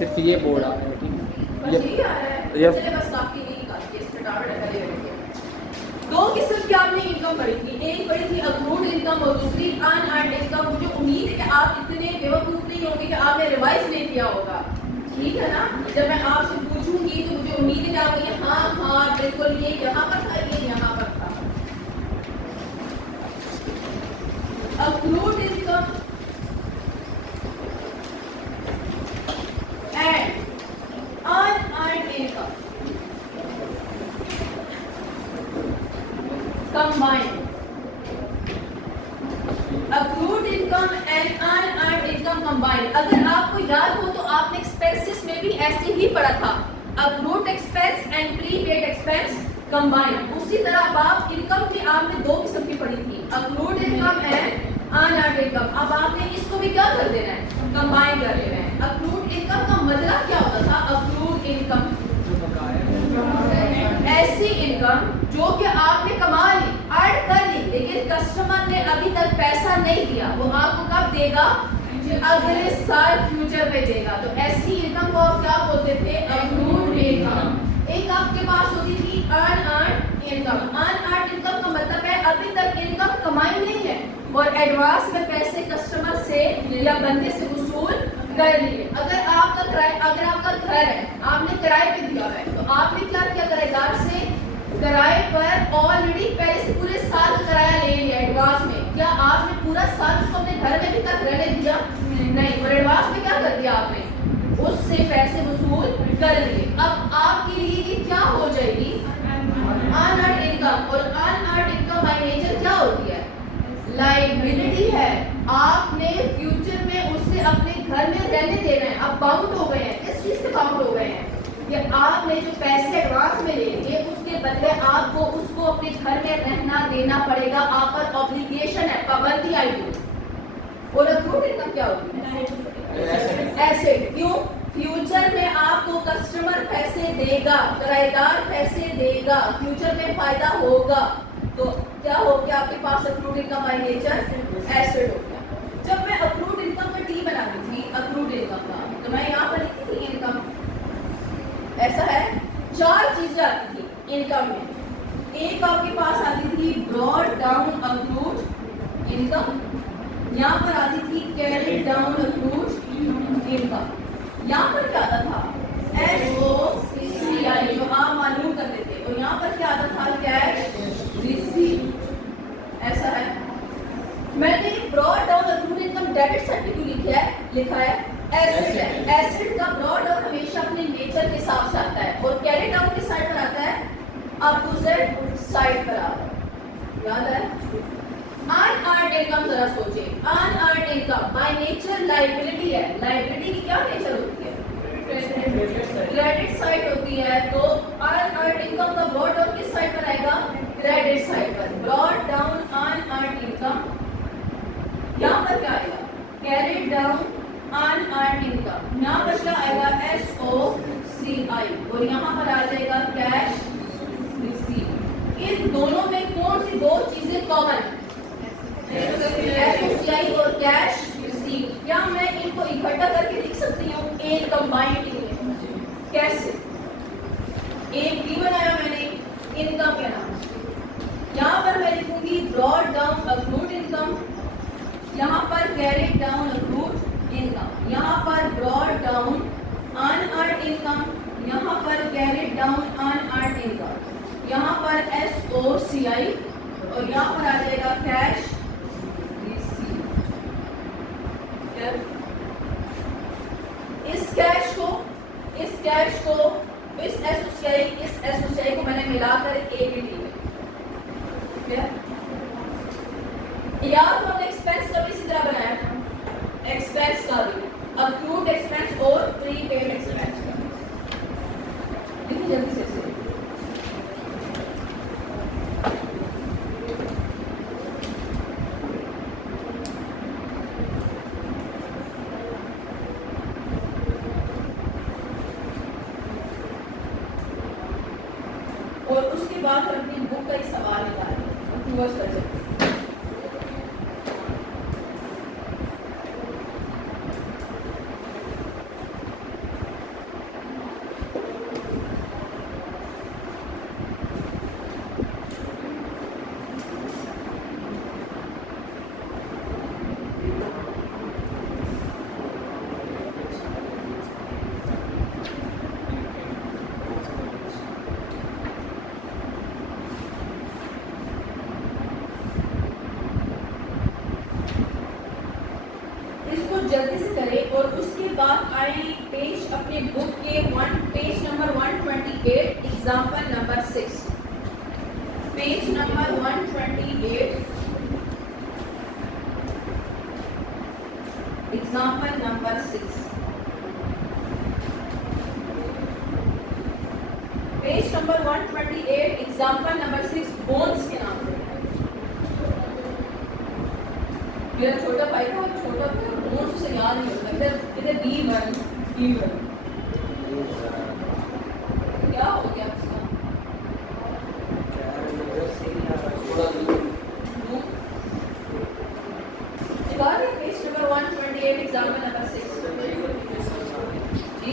सिर्फ ये बोर्ड आ रहा है, ठीक है। यही आ रहा है। ये चलिए बस काफी नहीं निकालती है, इसमें टावर लगा ले रखिए। दो किस्म की आपने इनकम पढ़ी थी, एक पढ़ी थी अक्रूड इनकम और दूसरी अनअर्न्ड इनकम। मुझे उम्मीद है कि आप इतने बेवकूफ नहीं होंगे कि आपने रिवाइज नहीं किया होगा, ठीक है ना। जब मैं आपसे पूछूंगी तो मुझे उम्मीद है कि आप ये हाँ हाँ बिल्कुल ये यहाँ पर था, ये यहाँ पर था। Accrued income and unearned income combined. Accrued income and unearned income combined. अगर आपको याद हो तो आपने एक्सपेंसेस में भी ऐसे ही पढ़ा था, accrued expense and prepaid expense combined। उसी तरह अब आप इनकम की आपने दो किस्म की पढ़ी थी, accrued income and unearned income। अब आपने इसको भी क्या कर देना है, कंबाइन कर देना है। accrued income का मतलब क्या होता था, accrued income ऐसी इनकम जो कि आपने कमा ली, अर्न कर ली, लेकिन कस्टमर ने अभी तक पैसा नहीं दिया, वो आपको कब देगा, अगले साल फ्यूचर में देगा। तो ऐसी इनकम को आप क्या बोलते थे, अक्रूड इनकम। एक आपके पास होती थी अनअर्न्ड इनकम। अनअर्न्ड इनकम का मतलब है अभी तक इनकम कमाई नहीं है और एडवांस में पैसे कस्टमर से या बंदे से वसूल कर लिए। अगर आपका घर है, आपने किराए पे दिया है, तो आपने क्या किया, किराएदार से किराए पर ऑलरेडी पहले से पूरे साल का किराया ले लिया एडवांस में। क्या आपने पूरा साल उसको अपने घर में भी तक रहने दिया, नहीं। और एडवांस में क्या कर दिया आपने, उससे पैसे वसूल कर लिए। अब आपके लिए ये क्या हो जाएगी, अनअर्न्ड इनकम। और अनअर्न्ड इनकम बाय नेचर क्या होती है, लायबिलिटी है। आपने फ्यूचर में उससे अपने घर में रहने देना है। अब बाउंड हो गए हैं, किस चीज से बाउंड हो गए हैं, कि आपने जो पैसे एडवांस में ले लिए उसके बदले आपको उसको अपने घर में रहना देना पड़ेगा। आप पर ऑब्लिगेशन है, पाबंदी आई हुई। और अक्रूड इनकम क्या होती है, एसेट। क्यों, फ्यूचर में आपको कस्टमर पैसे देगा, किराएदार पैसे देगा, फ्यूचर में फायदा होगा, तो क्या हो गया आपके पास accrued income by nature asset हो गया। जब मैं अक्रूड इनकम का टी बनाती थी, अक्रूड इनकम का, तो मैं यहाँ पर लिखती थी इनकम। ऐसा है, चार चीजें आती थी इनकम में। एक आपके पास आती थी ब्रॉड डाउन अक्रूड इनकम, यहाँ पर आती थी कैरिड डाउन अक्रूड इनकम। यहाँ पर क्या आता था, SOCI, जो आप मालूम करते थे। और यहाँ पर क्या आता था, कैश रिसीव। ऐसा है, मैंने brought down accrued income debit side पे क्यों लिखा है, एसेट है। एसेट का ब्रॉड डाउन हमेशा अपने नेचर के हिसाब से आता है, और कैरी डाउन की साइड पर आता है, अपोजिट साइड पर आता है। याद है, अनअर्न्ड इनकम जरा सोचिए, unearned income by nature liability है। लायबिलिटी की क्या नेचर होती है, क्रेडिट साइड होती है। तो अनअर्न्ड इनकम का ब्रॉड डाउन किस साइड पर आएगा, क्रेडिट साइड पर। ब्रॉड डाउन अनअर्न्ड इनकम, यहाँ पर क्या आएगा, कैरिड डाउन अनअर्न्ड इनकम। यहाँ पर क्या आएगा, SOCI, और यहाँ पर आ जाएगा कैश रिसीव। इन दोनों में कौन सी दो चीजें कॉमन, SOCI और कैश रिसीव। क्या मैं इनको इकट्ठा करके लिख सकती हूँ एक कंबाइंड में, कैसे, एक टी बनाया मैंने इनकम के नाम। यहाँ पर मैं लिखूंगी ब्रॉड डाउन अक्रूड इनकम, यहाँ पर कैरिड डाउन अक्रूड इनकम, यहाँ पर ब्रॉड डाउन अनअर्न्ड इनकम, यहाँ पर कैरिड डाउन अनअर्न्ड इनकम, यहाँ पर SOCI, और यहाँ पर आ जाएगा कैश रिसीव। इस कैश को इस SOCI को मैंने मिलाकर एक ही ली है। या तो हमने एक्सपेंस का भी इसी तरह बनाया था, एक्सपेंस का भी, अक्रूड एक्सपेंस और प्रीपेड एक्सपेंस का। देखिए जल्दी से और उसके बाद हम अपनी बुक का एक सवाल निकालेंगे, टूवर्ड्स सब्जेक्ट। आई पेज अपने बुक के page number 128 example number 6, page number 128 example number 6, page number 128 example number 6 bones के नाम से। मेरा छोटा भाई था, छोटा था, बोन्स से याद नहीं होता। इधर B1 क्या हो गया उसका? निकाल पेज नंबर 128 एग्जांपल नंबर 6 जी,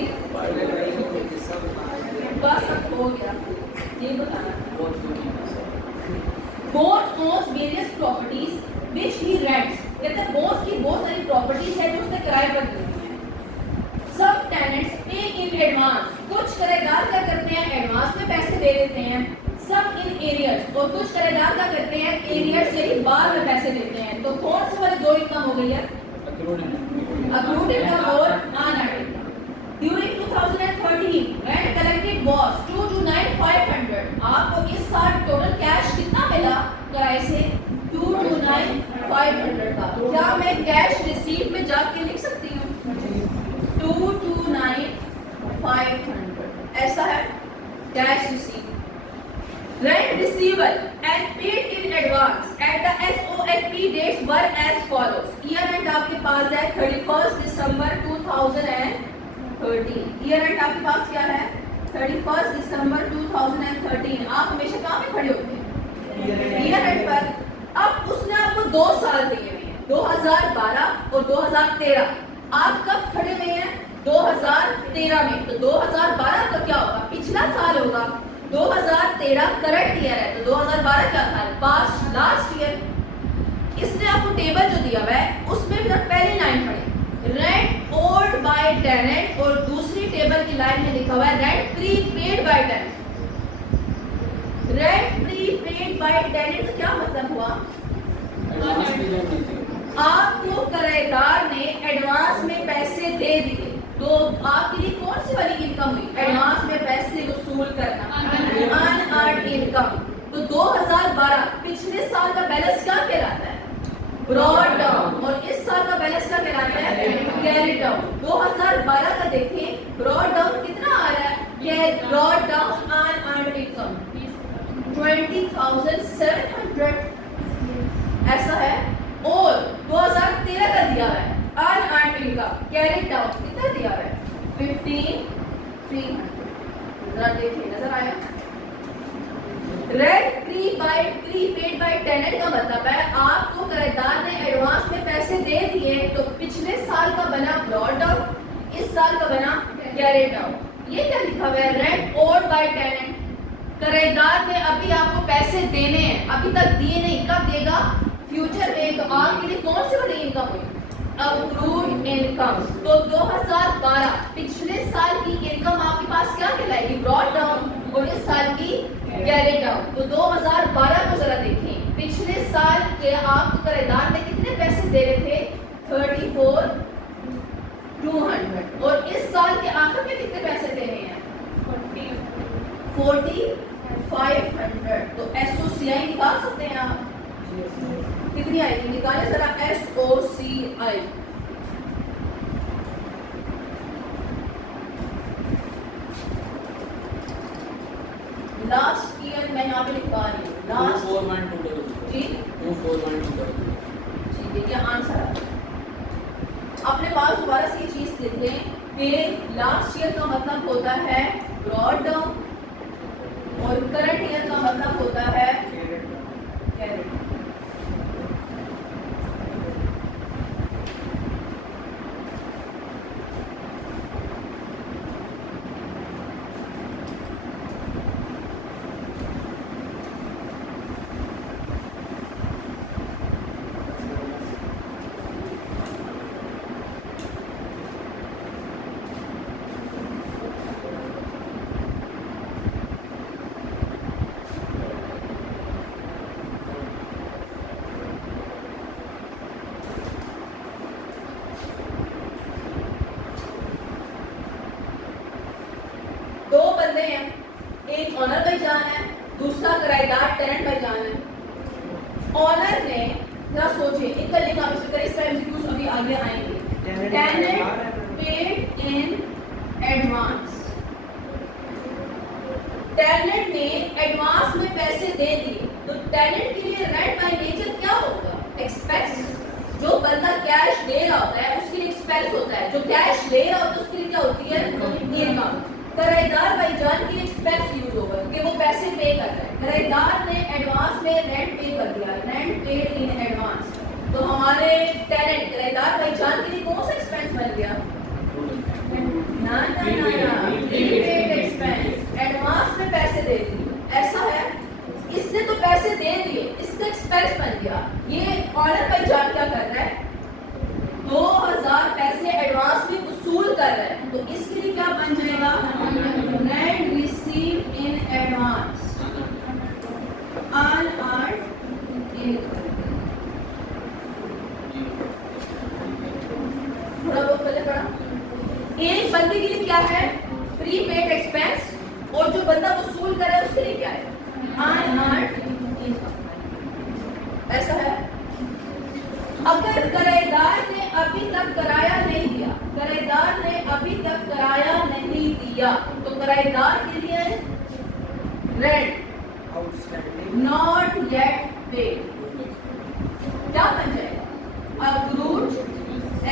बस अब हो गया। ये बताना Bose owns various properties which he rents. कहते हैं बोस की बहुत सारी प्रॉपर्टीज है जो उसने किराए पर दी हुई है। सब टेनेंट्स पे इन एडवांस, कुछ किराएदार क्या करते हैं एडवांस में पैसे दे देते हैं। सब इन एरियर्स, और कुछ किराएदार क्या करते हैं एरियर्स यानी बाद में पैसे देते हैं। तो कौन से वाले दो इनकम हो गई है? अक्रूड इनकम और unearned income. During 2013, rent collected was 229,500. आपको इस साल टोटल कैश कितना मिला किराए से? 229,500 का। क्या मैं कैश रिसीट में जाके लिख सकती हूँ? 229,500 ऐसा है cash receipt. Rent receivable and paid in advance at the SOFP dates were as follows. Year end आपके पास है 31 दिसंबर 2013। ईयर एंड आपके पास क्या है? 31 दिसंबर 2013। आप हमेशा कहाँ पे खड़े होते हैं? ईयर एंड पर। अब उसने आपको 2 साल दिए हुए हैं, 2012 और 2013। आप कब खड़े हुए हैं? 2013 में। तो 2012 तो क्या होगा? पिछला साल होगा। 2013 करंट ईयर है, तो 2012 क्या था? Past last year. इसने आपको टेबल जो दिया हुआ है उसमें भी पहली लाइन पढ़े रेंट ओल्ड बाय टेनेंट, और दूसरी टेबल की लाइन में लिखा हुआ है rent prepaid by tenant. Rent prepaid by tenant क्या मतलब हुआ? आपको किराएदार ने एडवांस में पैसे दे दिए, तो आपके लिए कौन सी वाली इनकम हुई? एडवांस में पैसे वसूल करना, अनअर्न्ड इनकम। तो 2012 पिछले साल का बैलेंस क्या कहलाता है? Broad down. और इस साल का बैलेंस क्या कहलाता है? Carry down. 2012 का देखें ब्रॉड डाउन कितना आ रहा है? ब्रॉड डाउन अनअर्न्ड इनकम 20,700 ऐसा है। और 2013 का दिया है अनअर्न्ड इनकम कैरी डाउन कितना दिया है? 15,300। जरा देखिए, नजर आया? रेंट प्रीपेड बाय टेनेंट का मतलब है आपको किराएदार ने एडवांस में पैसे दे दिए, तो पिछले साल का बना ब्रॉड डाउन, इस साल का बना कैरी डाउन। ये क्या लिखा हुआ है? Rent old by tenant. किराएदार ने अभी आपको पैसे देने हैं, अभी तक दिए नहीं, कब देगा? फ्यूचर में। तो आपके लिए कौन सी वाली इनकम हुई? Accrued income. तो 2012 पिछले साल की इनकम आपके पास क्या कहलाएगी? Brought down. और इस साल की कैरी डाउन। तो 2012 को जरा देखें, पिछले साल के आपको किराएदार ने कितने पैसे दे रहे थे? 34,200। और इस साल के आखिर में कितने पैसे देने हैं? 40,500। तो SOCI निकाल सकते हैं आप? कितनी आएगी? निकाले जरा SOCI। लास्ट ईयर मैं यहाँ पे लिखवा रही हूँ। लास्ट 24,200 जी 24,200 जी देखिए आंसर अपने पास दोबारा से ये चीज लिखें कि लास्ट ईयर का मतलब होता है ब्रॉड डाउन और करंट ईयर का मतलब होता है कैरेट। एक ऑनर भाईजान है, दूसरा किराएदार टेनेंट भाईजान है। ऑनर ने जरा सोचिए, इनका लिखा मिस्टर करें, इसका एमसीक्यूज अभी आगे आएंगे। Tenant paid in advance, tenant ने एडवांस में पैसे दे दिए, तो टेनेंट के लिए रेंट बाय नेचर क्या होगा? एक्सपेंस। जो बंदा कैश दे रहा होता है उसके लिए एक्सपेंस होता है, जो कैश ले रहा होता है उसके लिए क्या होती है? इनकम। किराएदार भाईजान के लिए एक्सपेंस यूज होगा क्योंकि वो पैसे पे कर रहा है। किराएदार ने एडवांस में रेंट पे कर दिया, रेंट पेड इन एडवांस, तो हमारे टेनेंट किराएदार भाईजान के लिए कौन सा एक्सपेंस बन गया? ना प्रीपेड एक्सपेंस, एडवांस में पैसे दे दिए, ऐसा है। इसने तो पैसे दे दिए, इसका एक्सपेंस बन गया। ये ऑनर भाईजान क्या कर रहा है? 2000 पैसे एडवांस में वसूल कर रहा है, तो इसके लिए क्या बन जाएगा? Rent receive in advance, unearned income. थोड़ा बहुत पहले पढ़ा। एक बंदे के लिए क्या है? प्रीपेड एक्सपेंस, और जो बंदा वसूल कर रहा है उसके लिए क्या है? Unearned income. ऐसा है। अगर किराएदार ने अभी तक किराया नहीं दिया, किराएदार ने अभी तक किराया नहीं दिया, तो किराएदार के लिए rent outstanding not yet paid क्या बन जाएगा? Accrued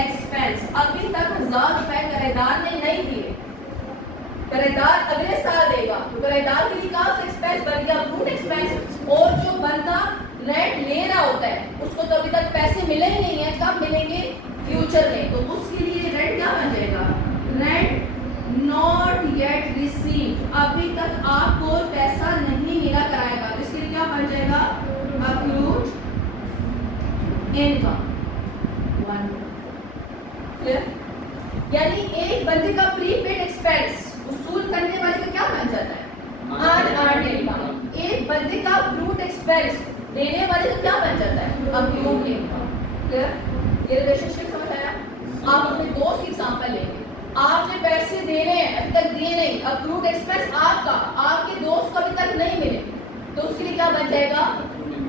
expense. अभी तक 1000 रुपए किराएदार ने नहीं दिए, किराएदार अगले साल देगा, तो किराएदार के लिए कहाँ से एक्सपेंस बन गया? Accrued expense. और जो बंदा रेंट ले रहा होता है उसको तो अभी तक पैसे मिले ही नहीं है, कब मिलेंगे? फ्यूचर में, तो उसके लिए रेंट क्या बन जाएगा? रेंट नॉट येट रिसीव, अभी तक आपको पैसा नहीं मिला किराए का, इसके लिए क्या बन जाएगा? Accrued income. यानी एक बंदे का प्रीपेड एक्सपेंस वसूल करने वाले का क्या बन जाता है? Unearned income. एक बंदे का अक्रूड एक्सपेंस देने वाले का क्या बन जाता है? Accrued income. क्लियर? ये रिलेशनशिप समझ आया? आप अपने दोस्त की एग्जांपल लेंगे, आपने पैसे देने हैं, अभी तक दिए नहीं, अक्रूड एक्सपेंस आपका, आपके दोस्त को अभी तक नहीं मिले, तो उसके लिए क्या बन जाएगा?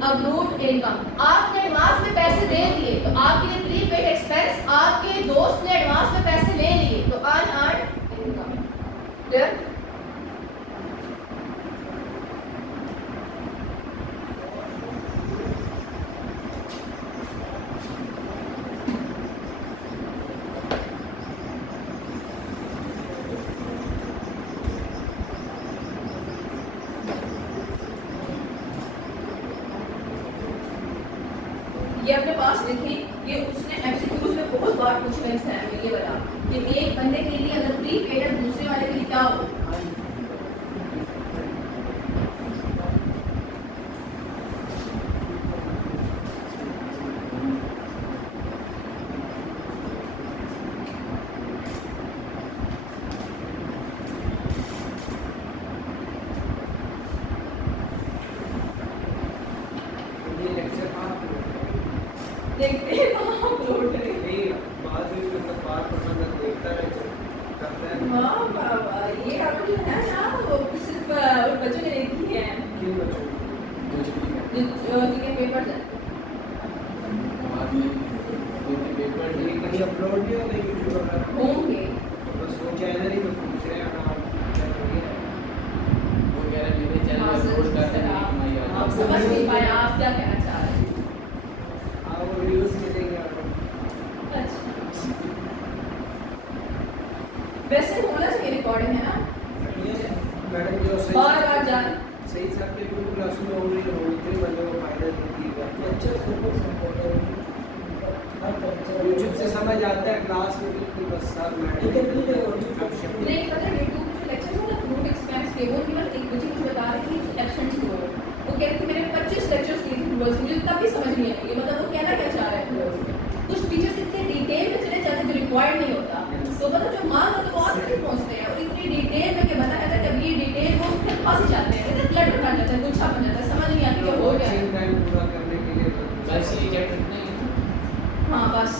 Accrued income. आपने एडवांस में पैसे दे दिए, तो आपके लिए प्रीपेड एक्सपेंस, आपके दोस्त ने एडवांस में पैसे ले लिए, तो अनअर्न्ड इनकम। क्लियर? ये अपने पास लिखी, ये उसने एमसीक्यूज में बहुत बार पूछा है एग्जाम में। ये बता कि एक बंदे के लिए अगर प्रीपेड है, दूसरे वाले के लिए क्या हो? देखते हैं कहाँ अपलोड करें। नहीं, बाद में मतलब बार पसंद देखता रहे करता है। हाँ बाबा, ये आप जो है ना वो सिर्फ बच्चों के लिए ही है। किन बच्चों जिनके पेपर है। बाद में उनके पेपर नहीं कहीं अपलोड नहीं होते यूट्यूब पर होंगे। बस वो चैनल ही तो पूछ रहे हैं ना क्या करिए। वो कह रहे हैं मेरे चैनल पे अपलोड करते हैं। आप समझ नहीं पाए आप क्या कहना चाह रहे हैं? वो व्यूज मिलेंगे आपको। अच्छा, वैसे होना चाहिए रिकॉर्डिंग है ना? मैडम जो सही बार जान सही से आपके पूरी क्लास में हो रही है, वो इतने बंदे को फायदा देती है। अच्छा सपोर्ट यूट्यूब से समझ आता है, क्लास में बिल्कुल बस सर मैडम नहीं पता है यूट्यूब पे लेक्चर हो ना ग्रुप एक्सपेंस के, वो केवल एक बच्चे मुझे बता रहे थे एब्सेंट हुआ, वो कह रहे थे मैंने 25 लेक्चर्स लिए थे ग्रुप, मुझे तब भी समझ नहीं आई मतलब वो कहना क्या चाह रहे थे। कुछ टीचर्स इतने डिटेल में चले जाते जो रिक्वायर्ड नहीं होता, तो मतलब जो मांग होती है वो और नहीं पहुंचते हैं, और इतनी डिटेल में के बता कहता है कभी ये डिटेल वो फिर फंस जाते हैं, इतना क्लटर कर जाता है, गुच्छा बन जाता है, समझ नहीं आती कि हो क्या है। टाइम पूरा करने के लिए बस ये चैप्टर इतना ही। हाँ बस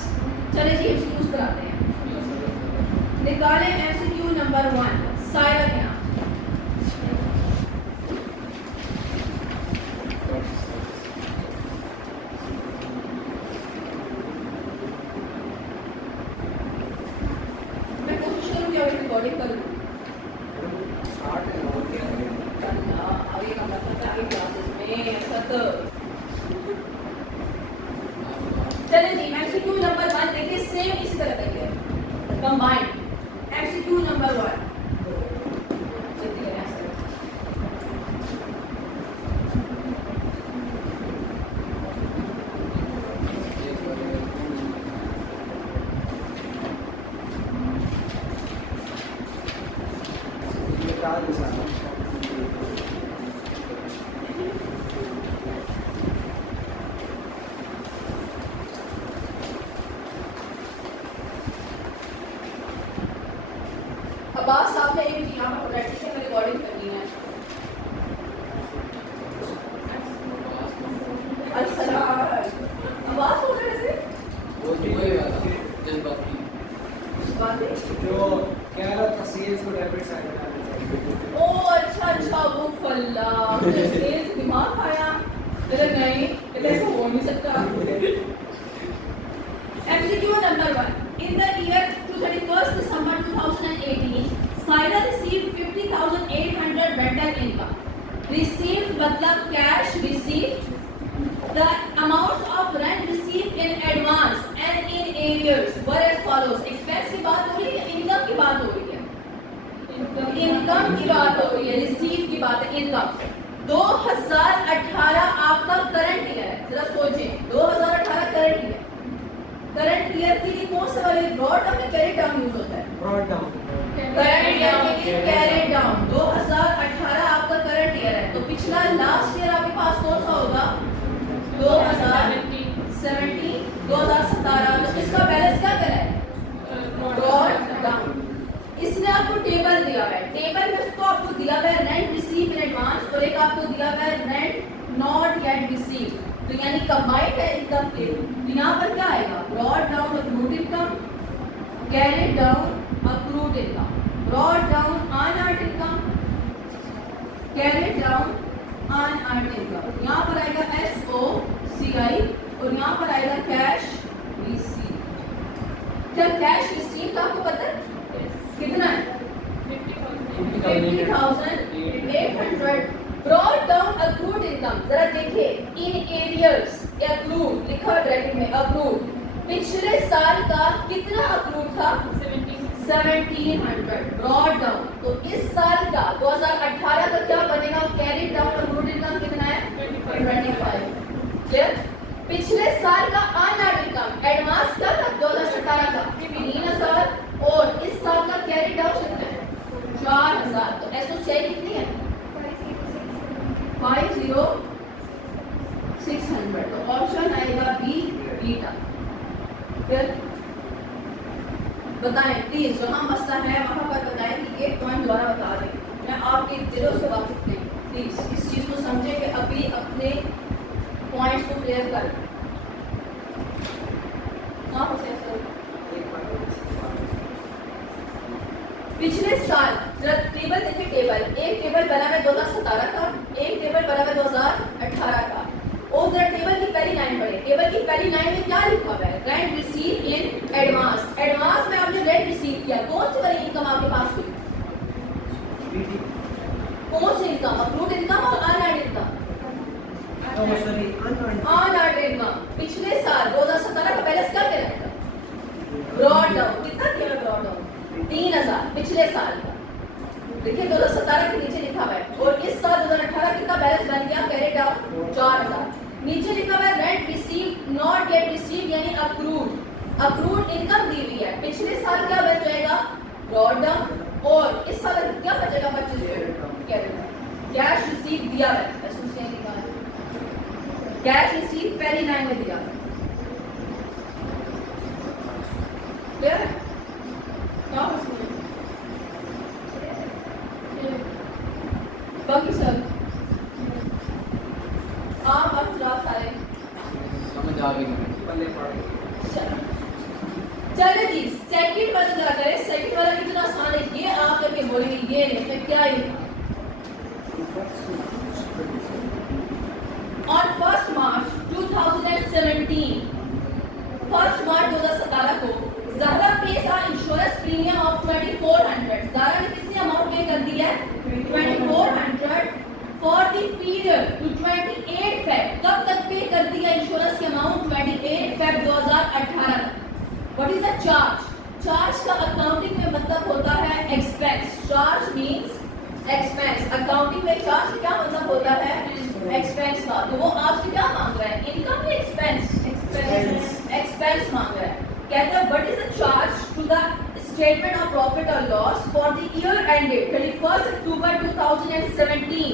चले जी एमसीक्यूज पर आते हैं। निकालें एमसीक्यू नंबर 1 सायरा के नाम। रिकॉर्डिंग कर लूँ। स्टार्ट है और क्या है? चलना आगे का मतलब क्या है क्लासेस में सत। चलिए जी एमसीक्यू नंबर 1 देखिए सेम इसी तरह का ही है कंबाइंड। एमसीक्यू नंबर 1 जल्दी करें ऐसे। ये कहाँ दिशा है? अब्बास साहब ने एक यहाँ पर प्रैक्टिस में रिकॉर्डिंग करनी है। अस्सलाम अब्बास बोल रहे थे वो भी वही वाला जज्बाती इस बात है। जो कह रहा था सेल्स को डेबिट साइड में आना चाहिए। ओ अच्छा वो फल्ला मुझे तेज दिमाग आया। अरे नहीं ये ऐसा हो नहीं सकता। MCQ number 1 in the year to 31st December 2018 Saira received 50,800 rental income. Received मतलब cash received. The amounts of rent received in advance and in arrears were as follows. Expense की बात हो रही है, income की बात हो रही है। इनकम की बात हो रही है, रिसीव की बात है। इनकम 2018 आपका करंट ईयर है। जरा सोचें 2018 करंट ईयर। करंट ईयर के लिए कौन सा वाले ब्रॉड टर्म या कैरी टर्म यूज होता है? ब्रॉड डाउन करंट ईयर के लिए कैरी डाउन। 2018 आपका करंट ईयर है तो पिछला लास्ट ईयर आपके पास कौन सा होगा? 2017 2017। तो इसका बैलेंस क्या करा है? Brought down. इसने आपको टेबल दिया है। टेबल में उसको आपको दिया हुआ है रेंट रिसीव इन एडवांस और एक आपको दिया हुआ है रेंट नॉट येट रिसीव। तो यानी कंबाइंड है इनकम के। तो यहाँ पर क्या आएगा? Brought down accrued income, carried down accrued income, brought down unearned income, carried down unearned income. यहाँ पर आएगा SOCI और यहाँ पर आएगा कैश रिसीव। क्या कैश रिसीव का आपको पता है कितना है? 50,800। ब्रॉड डाउन अक्रूड इनकम जरा देखिए इन एरियर्स अक्रूड लिखा है ब्रैकेट में अक्रूड। पिछले साल का कितना अक्रूड था? 1700 ब्रॉड डाउन। तो इस साल का 2018 का क्या बनेगा? कैरी डाउन अक्रूड इनकम कितना है? 25। क्लियर? पिछले साल का अनअर्न्ड इनकम एडवांस क्या था? 2017 का 3000 और इस साल का कैरी डाउन कितना है? 4000। तो SOCI कितनी है? 50,600। तो ऑप्शन आएगा बी बीटा। फिर बताएं प्लीज जहां मसला है वहां पर बताएं कि एक पॉइंट दोबारा बता दें। मैं आपके दिलों से वाकिफ नहीं। प्लीज इस चीज को समझें कि अभी अपने पॉइंट्स को क्लियर कर। कहाँ फंसे हैं सर? पिछले साल जरा टेबल देखिए। टेबल एक टेबल बना है 2017 का, एक टेबल बना है 2018 का। और जरा टेबल की पहली लाइन पढ़े। टेबल की पहली लाइन में क्या लिखा हुआ है? Rent receive in advance. Advance में आपने रेंट रिसीव किया। कौन सी वाली इनकम आपके पास हुई? कौन सी इनकम? अक्रूड इनकम और अनअर्न्ड इनकम? Unearned income. पिछले साल 2017 का बैलेंस क्या कह रहा था? Brought down. कितना किया ब्रॉड डाउन? 3000 पिछले साल का। देखिए 2017 के नीचे लिखा हुआ है। और इस साल 2018 कितना बैलेंस बन गया? Carry down 4000। नीचे लिखा हुआ है rent receive not yet receive यानी अक्रूड। अक्रूड इनकम दी हुई है। पिछले साल क्या बच जाएगा? Broad down. और इस साल क्या बचेगा? 2500 कैरी डाउन। कैश रिसीव दिया है एसोसिएशन लिखा है। कैश रिसीव पहली लाइन में दिया है। क्लियर है? बाकी सर आप सारे समझ आ गई पल्ले पड़ गई। चलिए जी सेकंड वाला क्या करें? सेकंड वाला कितना आसान है ये आप करके बोलेंगे। ये नहीं फिर क्या है? On 1st March 2017 1st March 2017 को Zahra pays an insurance premium of 2400 expense. Accounting में चार्ज क्या मतलब होता है? एक्सपेंस का। तो वो आपसे क्या मांग रहा है? इनकम या एक्सपेंस? एक्सपेंस मांग रहा है। कहता है what is the charge to the statement of profit और loss for the year ended 31 October 2017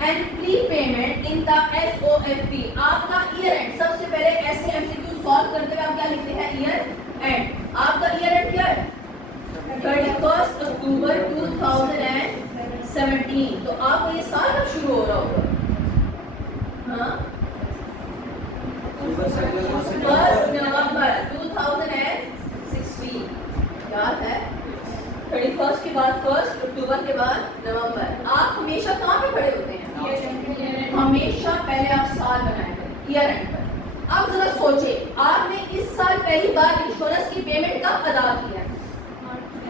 and prepayment in the SOFP. आपका ईयर एंड, सबसे पहले ऐसे एमसीक्यू सॉल्व करते हुए आप क्या लिखते हैं? Year and. आपका ईयर एंड क्या है? 31 अक्टूबर 2017। तो आपको ये साल कब शुरू हो रहा होगा? हाँ, 1 नवंबर 2016। याद है? 31 के बाद 1 अक्टूबर के बाद नवंबर। आप हमेशा कहाँ पे खड़े होते हैं? हमेशा पहले आप साल बनाएंगे ईयर एंड पर। अब जरा सोचे, आपने इस साल पहली बार इंश्योरेंस की पेमेंट कब अदा किया है?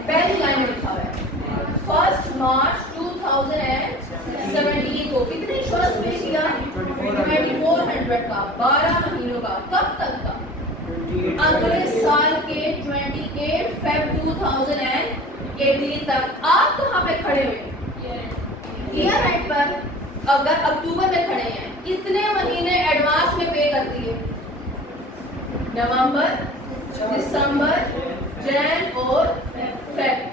पहली लाइन में लिखा हुआ है 1 मार्च 2017 को। कितने इंश्योरेंस पे किया? 2400 का, 12 महीनों का। कब तक का? अगले साल के 28 फेब 2018 तक। आप कहाँ पे खड़े हुए? ईयर एंड पर। अगर अक्टूबर में खड़े हैं, कितने महीने एडवांस में पे करती है? नवंबर, दिसंबर, जैन और फेब।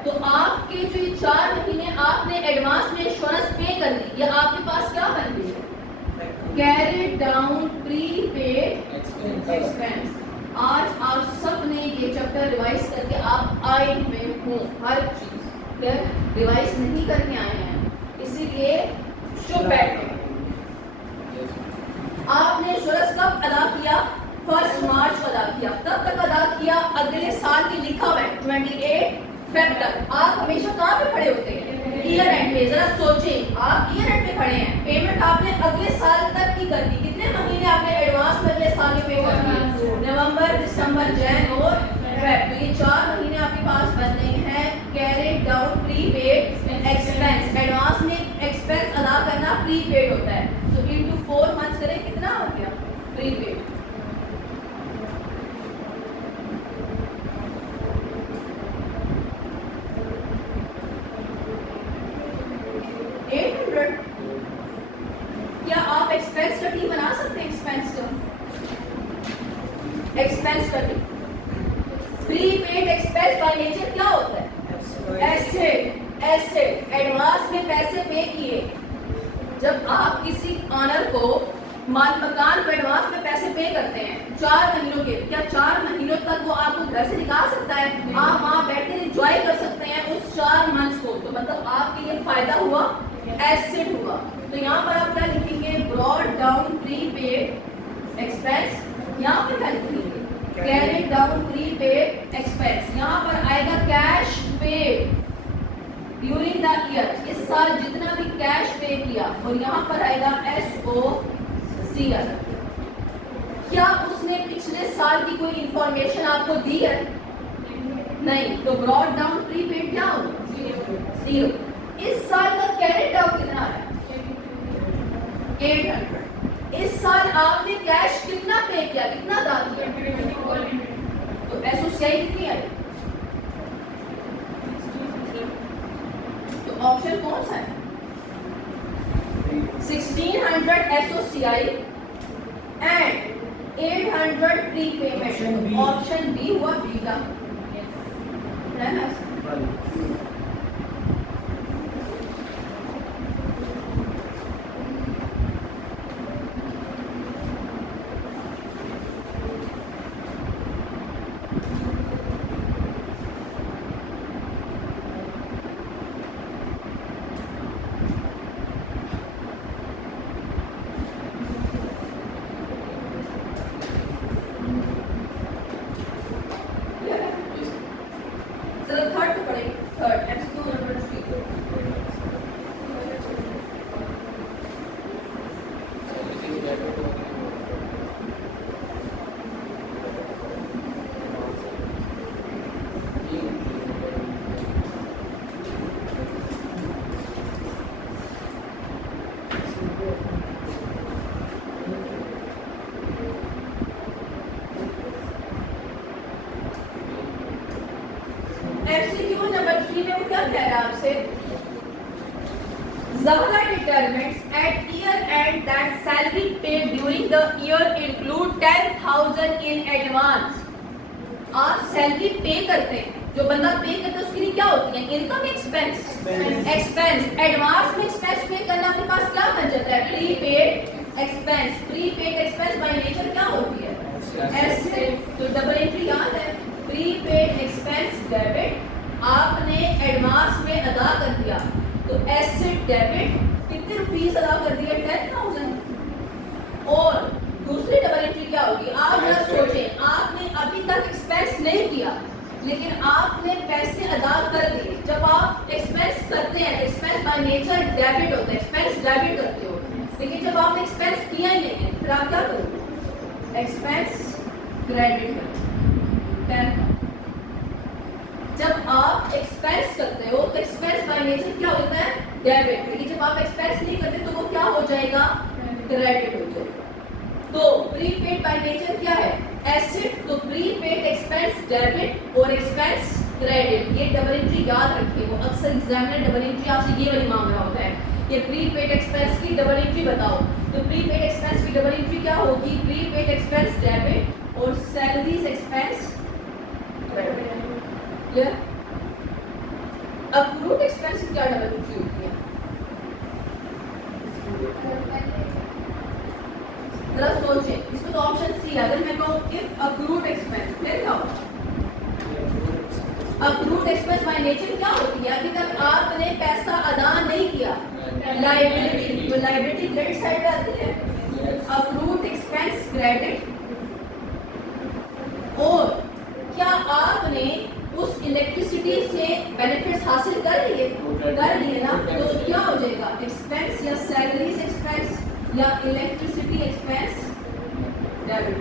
तो आपके जो ये 4 महीने आपने एडवांस में इंश्योरेंस पे कर दी, ये आपके पास क्या बन गई है? Carry down prepaid expense. आज आप सब ने ये चैप्टर रिवाइज करके आप आए हुए हो, हर चीज रिवाइज नहीं करके आए हैं, इसीलिए चुप बैठे। आपने इंश्योरेंस कब अदा किया? 1 मार्च को अदा किया। कब तक अदा किया? अगले साल की लिखा हुआ है 28 फेब तक। आप हमेशा कहाँ पे खड़े होते हैं? ईयर एंड पे। जरा सोचें, आप ईयर एंड पे खड़े हैं, पेमेंट आपने अगले साल तक की कर दी। कितने महीने आपने एडवांस में अगले साल में पे कर दिए? नवंबर, दिसंबर, जैन और फेब। तो ये 4 महीने आपके पास बने हैं carry down prepaid expense. Advance में एक्सपेंस अदा करना प्रीपेड होता है। तो इनटू 4 मंथ्स करें, कितना हो गया प्रीपेड? 800। क्या आप एक्सपेंस कटिंग बना सकते हैं? Expense cutting prepaid expense by nature क्या होता है? एसेट। एसेट एडवांस में पैसे पे किए। जब आप किसी ऑनर को माल मकान को एडवांस में पैसे पे करते हैं 4 महीनों के, क्या 4 महीनों तक वो आपको घर से निकाल सकता है? आप वहाँ बैठ कर एंजॉय कर सकते हैं उस 4 मंथ्स को। तो मतलब आपके लिए फायदा हुआ, एसेट हुआ। तो यहाँ पर आप क्या लिखेंगे? Brought down prepaid expense. यहाँ पर क्या लिखेंगे? Carry down prepaid expense. यहाँ पर आएगा cash paid during the year. इस साल जितना भी कैश पे किया, और यहाँ पर आएगा SOCR। क्या उसने पिछले साल की कोई इंफॉर्मेशन आपको दी है? नहीं। तो ब्रॉड डाउन प्रीपेड क्या होगा? 0। इस साल का कैरी डाउन कितना है? 800। इस साल आपने कैश कितना पे किया, कितना दान किया? तो SOCI कितनी आई? तो ऑप्शन कौन सा है? 1600 SOCI एंड 800 प्रीपेमेंट। ऑप्शन बी हुआ बीटा, है ना? MCQ नंबर 3 में वो क्या कह रहा है आपसे? Zahra determines at year end that salary paid during the year include 10,000 in advance. आप सैलरी पे करते हैं, जो बंदा पे करता है उसके लिए क्या होती है? Income expense. एक्सपेंस एडवांस में एक्सपेंस पे करना आपके पास क्या बन जाता है? Prepaid expense. Prepaid expense by nature क्या होती है? एसेट। तो डबल एंट्री याद है, प्रीपेड एक्सपेंस डेबिट आपने एडवांस में अदा कर दिया, तो एसेट डेबिट कितने रुपीस अदा कर दिए? 10,000। और दूसरी डबल एंट्री क्या होगी? आप जरा सोचें, आपने अभी तक एक्सपेंस नहीं किया लेकिन आपने पैसे अदा कर दिए। जब आप एक्सपेंस करते हैं, एक्सपेंस बाय नेचर डेबिट होता है, एक्सपेंस डेबिट करते हो, लेकिन जब आपने एक्सपेंस किया ही नहीं है फिर आप क्या करोगे? एक्सपेंस क्रेडिट करोगे। जब आप एक्सपेंस करते हो तो एक्सपेंस बाय नेचर क्या होता है? डेबिट। लेकिन जब आप एक्सपेंस नहीं करते तो वो क्या हो जाएगा? क्रेडिट हो जाएगा। तो प्रीपेड बाय नेचर क्या है? एसेट। तो प्रीपेड एक्सपेंस डेबिट और एक्सपेंस क्रेडिट, ये डबल एंट्री याद रखिए। वो अक्सर एग्जामिनर डबल एंट्री आपसे ये वाली मांग रहा होता है कि प्रीपेड एक्सपेंस की डबल एंट्री बताओ। तो प्रीपेड एक्सपेंस की डबल एंट्री क्या होगी? प्रीपेड एक्सपेंस डेबिट और salaries expense credit. Clear? Accrued expense की क्या डबल एंट्री होती है? जरा सोचें, इसको तो ऑप्शन सी है। अगर मैं कहूं इफ अक्रूड एक्सपेंस, फिर क्या होगा? अक्रूड एक्सपेंस बाय नेचर क्या होती है? अभी तक आपने पैसा अदा नहीं किया, लायबिलिटी। तो लायबिलिटी क्रेडिट साइड पे आती है। Accrued expense credit. और क्या आपने उस इलेक्ट्रिसिटी से बेनिफिट्स हासिल कर लिए? कर लिए ना, तो क्या हो जाएगा? एक्सपेंस या सैलरीज एक्सपेंस या इलेक्ट्रिसिटी एक्सपेंस डेबिट।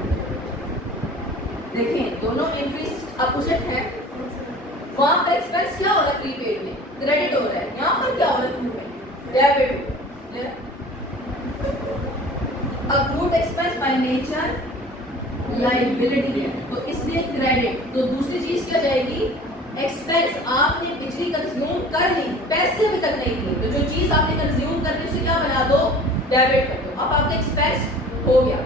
देखें दोनों एंट्रीज अपोजिट है। वहां पर एक्सपेंस क्या हो रहा है? प्रीपेड में क्रेडिट हो रहा है, यहाँ पर क्या हो रहा है? Debit. Accrued expense by nature liability है, तो इसलिए क्रेडिट। तो दूसरी चीज क्या जाएगी? एक्सपेंस। आपने बिजली कंज्यूम कर ली, पैसे अभी तक नहीं दिए, तो जो चीज आपने कंज्यूम करनी उसे क्या बना दो? डेबिट कर दो। अब आपका एक्सपेंस हो गया।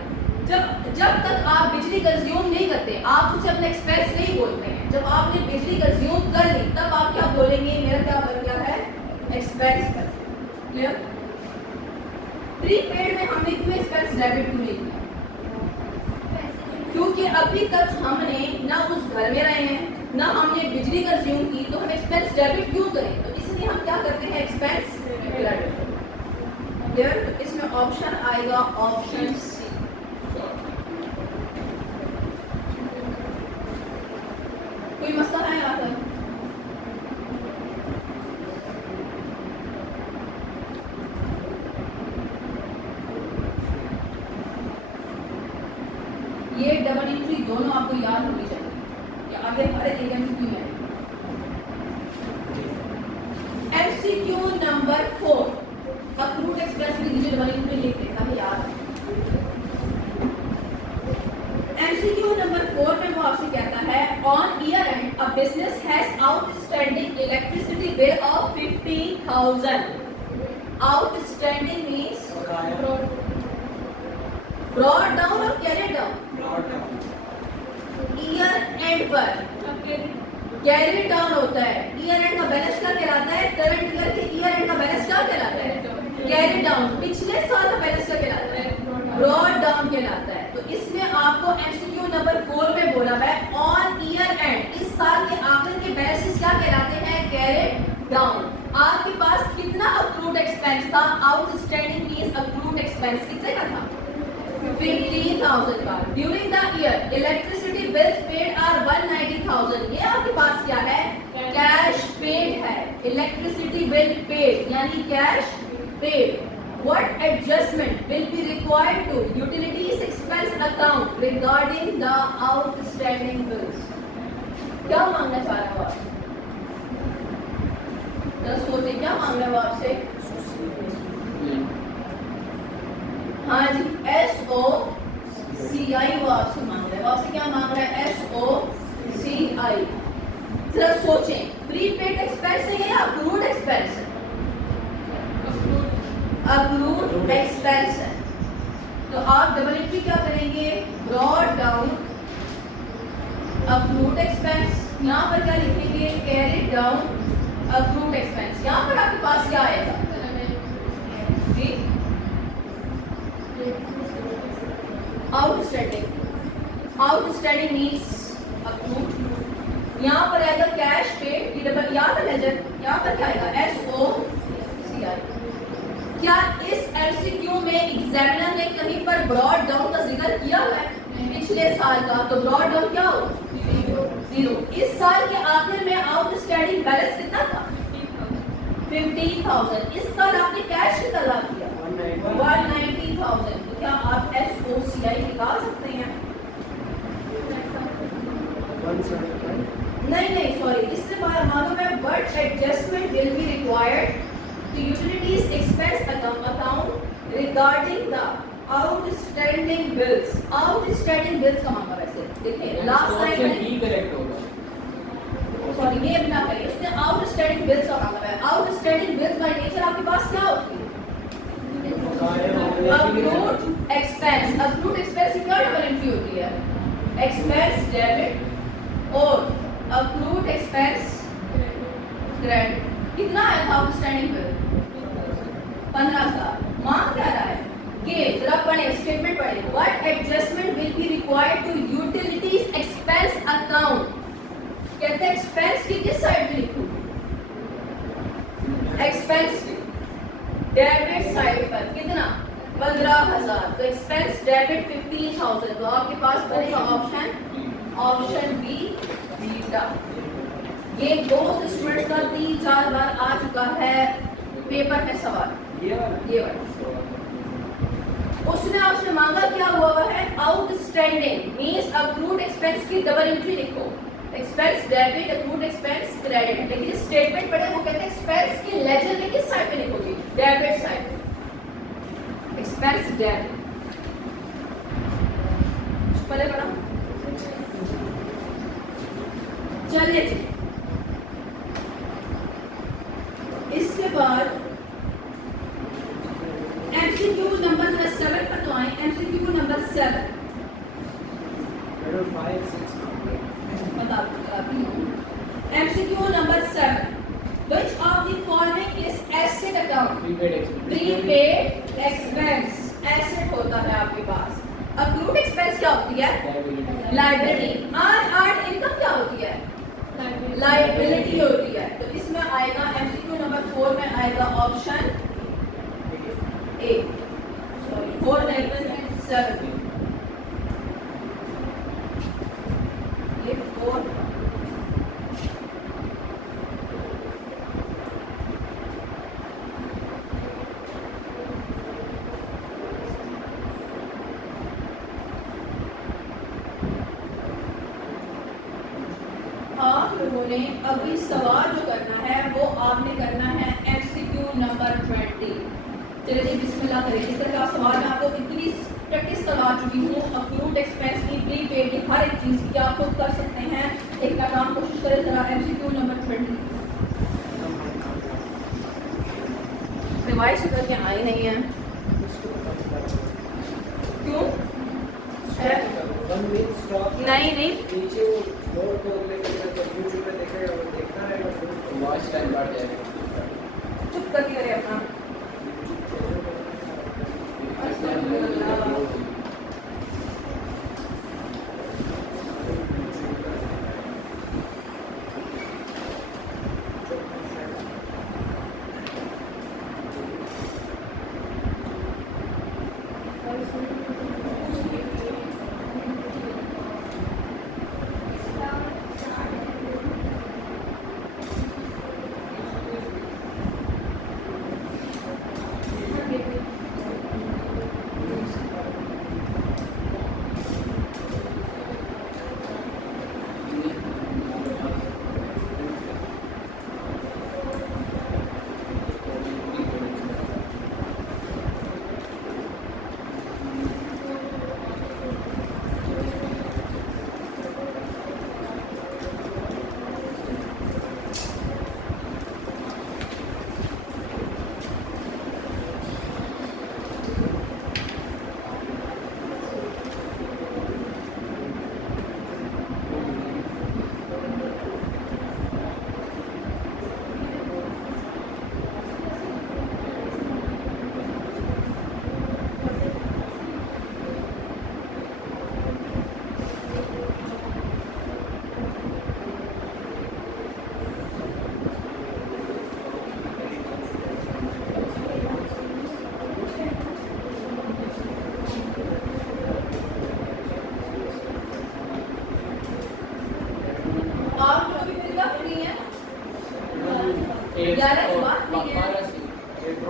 जब तक आप बिजली कंज्यूम नहीं करते आप उसे अपना एक्सपेंस नहीं बोलते हैं। जब आपने बिजली कंज्यूम कर ली तब आप क्या बोलेंगे? मेरा क्या बन गया है? एक्सपेंस कर। क्लियर? प्रीपेड में हमने क्यों एक्सपेंस डेबिट क्यों नहीं किया? क्योंकि अभी तक हमने ना उस घर में रहे हैं ना हमने बिजली कंज्यूम की, तो हम एक्सपेंस डेबिट क्यों करें? तो इसलिए हम क्या करते हैं? Expense credit. क्लियर? तो इसमें ऑप्शन आएगा ऑप्शन सी। कोई मसला है यहाँ पर? ये डबल एंट्री दोनों आपको याद होनी चाहिए कि आगे हमारे एमसीक्यू में एमसीक्यू नंबर 4 अक्रूड एक्सपेंस की नीचे डबल एंट्री लिख दें ताकि याद है। एमसीक्यू नंबर 4 में वो आपसे कहता है on year and a business has outstanding electricity bill of 50,000। Outstanding means brought down और कैरी डाउन? ईयर एंड पर कैरी डाउन होता है। ईयर एंड का बैलेंस क्या कहलाता है? करंट ईयर के ईयर एंड का बैलेंस क्या कहलाता है? Carry down. पिछले साल का बैलेंस क्या कहलाता है? ब्रॉट डाउन कहलाता है। तो इसमें आपको एमसीक्यू नंबर 4 में बोला है ऑन ईयर एंड, इस साल के आखिर के बैलेंसेस क्या कहलाते हैं? Carry down. आपके पास कितना अक्रूड एक्सपेंस था? आउटस्टैंडिंग मींस अक्रूड एक्सपेंस कितने का था? 50,000 का। During the year electricity bills paid are 190,000। ये आपके पास क्या है? कैश पेड है। इलेक्ट्रिसिटी बिल पेड यानी cash paid. What adjustment will be required to utilities expense account regarding the outstanding bills? क्या मांगना चाह रहा है आप? सोचिए क्या मांग रहा है आपसे? हाँ जी, SOCI वो आपसे मांग रहा है। वो आपसे क्या मांग रहा है? SOCI। जरा सोचें, प्रीपेड एक्सपेंस है या अक्रूड एक्सपेंस है? एक्सपेंस है। तो आप डबल एंट्री क्या करेंगे, ब्रॉट डाउन अक्रूड एक्सपेंस, यहाँ पर क्या लिखेंगे, कैरी डाउन अक्रूड एक्सपेंस। यहाँ पर आपके पास क्या आएगा जी, आउटस्टैंडिंग। Outstanding means accrued. यहाँ पर आएगा कैश पेड, डबल यहाँ पर लेजर, यहाँ पर क्या आएगा SOCI। क्या इस MCQ में एग्जामिनर ने कहीं पर ब्रॉड डाउन का जिक्र किया हुआ है पिछले साल का? तो ब्रॉड डाउन क्या हो, 0। इस साल के आखिर में आउटस्टैंडिंग बैलेंस कितना था, 15,000। इस साल आपने कैश कितना ला किया, 190,000। तो क्या आप SOCI निकाल सकते हैं? नहीं सॉरी, इससे मालूम है but adjustment will be required to utilities expense account regarding the outstanding bills। outstanding bills का मतलब ऐसे देखिए लास्ट लाइन में ही करेक्ट होगा, सॉरी ये भी ना करिए, उसने outstanding bills का मतलब है। outstanding bills by nature आपके पास क्या होती है, accrued expense। accrued expense की क्या डबल एंट्री होती है, expense debit और accrued expense credit। कितना है आउटस्टैंडिंग बिल, 15,000। मांग क्या रहा है, ये जरा पढ़े स्टेटमेंट पढ़े, what adjustment will be required to utilities expense account. कहते हैं एक्सपेंस की किस साइड पे लिखूं, एक्सपेंस डेबिट साइड पर कितना, 15,000। तो एक्सपेंस डेबिट 15,000। तो आपके पास बनेगा ऑप्शन बी बीटा। ये दो स्टूडेंट्स का 3-4 बार आ चुका है पेपर में सवाल, ये वाला। उसने आपसे मांगा क्या हुआ है, आउटस्टैंडिंग मींस अक्रूड एक्सपेंस की डबल एंट्री लिखो, expense debit accrued expense credit. लेकिन स्टेटमेंट पढ़े वो कहते हैं एक्सपेंस की लेजर में किस साइड पे लिखोगे, डेबिट साइड पे, एक्सपेंस डेबिट। पहले पढ़ा, चलिए जी। इसके बाद MCQ नंबर 7 पर तो आए। MCQ नंबर 7 बताती हूँ। MCQ number 7, which of the following is asset account? Prepaid expense asset होता है आपके पास। अक्रूड एक्सपेंस क्या होती है, लाइबिलिटी। अर्नड इनकम क्या होती है, लाइबिलिटी होती है। तो इसमें आएगा MCQ नंबर 4 में आएगा ऑप्शन ए, सॉरी 4 नहीं 7, ये 4। आप लोगों ने अभी सवाल जो करना है वो आपने करना है MCQ नंबर 20। चलिए जी बिस्मिल्लाह करें। इस तरह का सवाल मैं आपको इतनी प्रैक्टिस करवा चुकी हूँ अक्रूड एक्सपेंस की, प्रीपेड की, हर एक चीज़ की आप खुद कर सकते हैं। एक बार काम कोशिश करें जरा। MCQ नंबर 20 रिवाइज करके आई नहीं है, क्यों? नहीं नीचे वो नोट को यूट्यूब पे देखेगा, वो देखता रहेगा, वॉच टाइम बढ़ जाएगा। चुप करके करें अपना। नहीं है?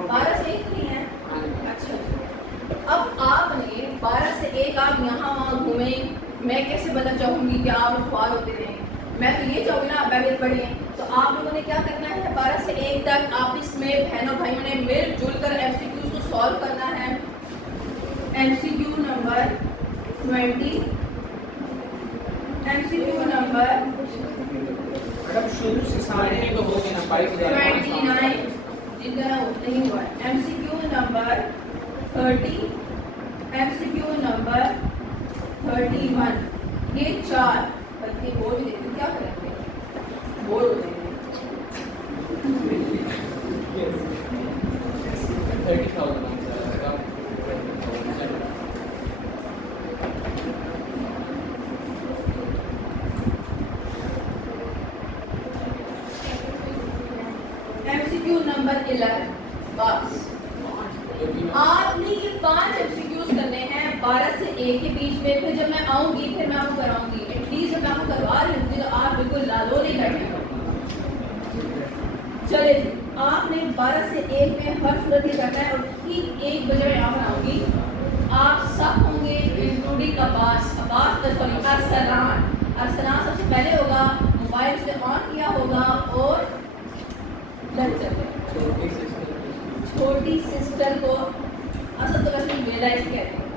12 से 1 नहीं है? अच्छा अब आपने 12 से 1 आप यहाँ वहाँ घूमे, मैं कैसे बदल चाहूँगी कि आप अखबार होते रहें? मैं तो ये चाहूँगी ना आप बैठ पढ़ें। तो आप लोगों ने क्या करना है, 12 से 1 तक आपस में बहनों भाइयों ने मिलजुल कर MCQs को सॉल्व करना है। MCQ number 20, MCQ number madam शुरू से सारे तो हो गए ना 29, जितना नहीं हुआ है। MCQ नंबर 30, MCQ नंबर 31, ये 4 बल्कि बोल भी देते क्या करेंगे, बोल हो जाएंगे। 30,000 आंसर MCQ नंबर 11, बस आपने ये 5 MCQs करने हैं 12 से 1 के बीच में। फिर जब मैं आऊंगी फिर मैं आपको कराऊंगी, एटलीस्ट जब मैं आपको करवा रही हूँ तो आप बिल्कुल लालो नहीं बैठे। चले जी, आपने 12 से 1 में हर सूरत ये करना है और ठीक 1 बजे मैं यहाँ पर आऊंगी। आप सब होंगे इंक्लूडिंग अरसलान सबसे पहले होगा, मोबाइल से ऑन किया होगा और लग जाएगा। छोटी सिस्टर को असल तो वैसे रियलाइज कहते हैं।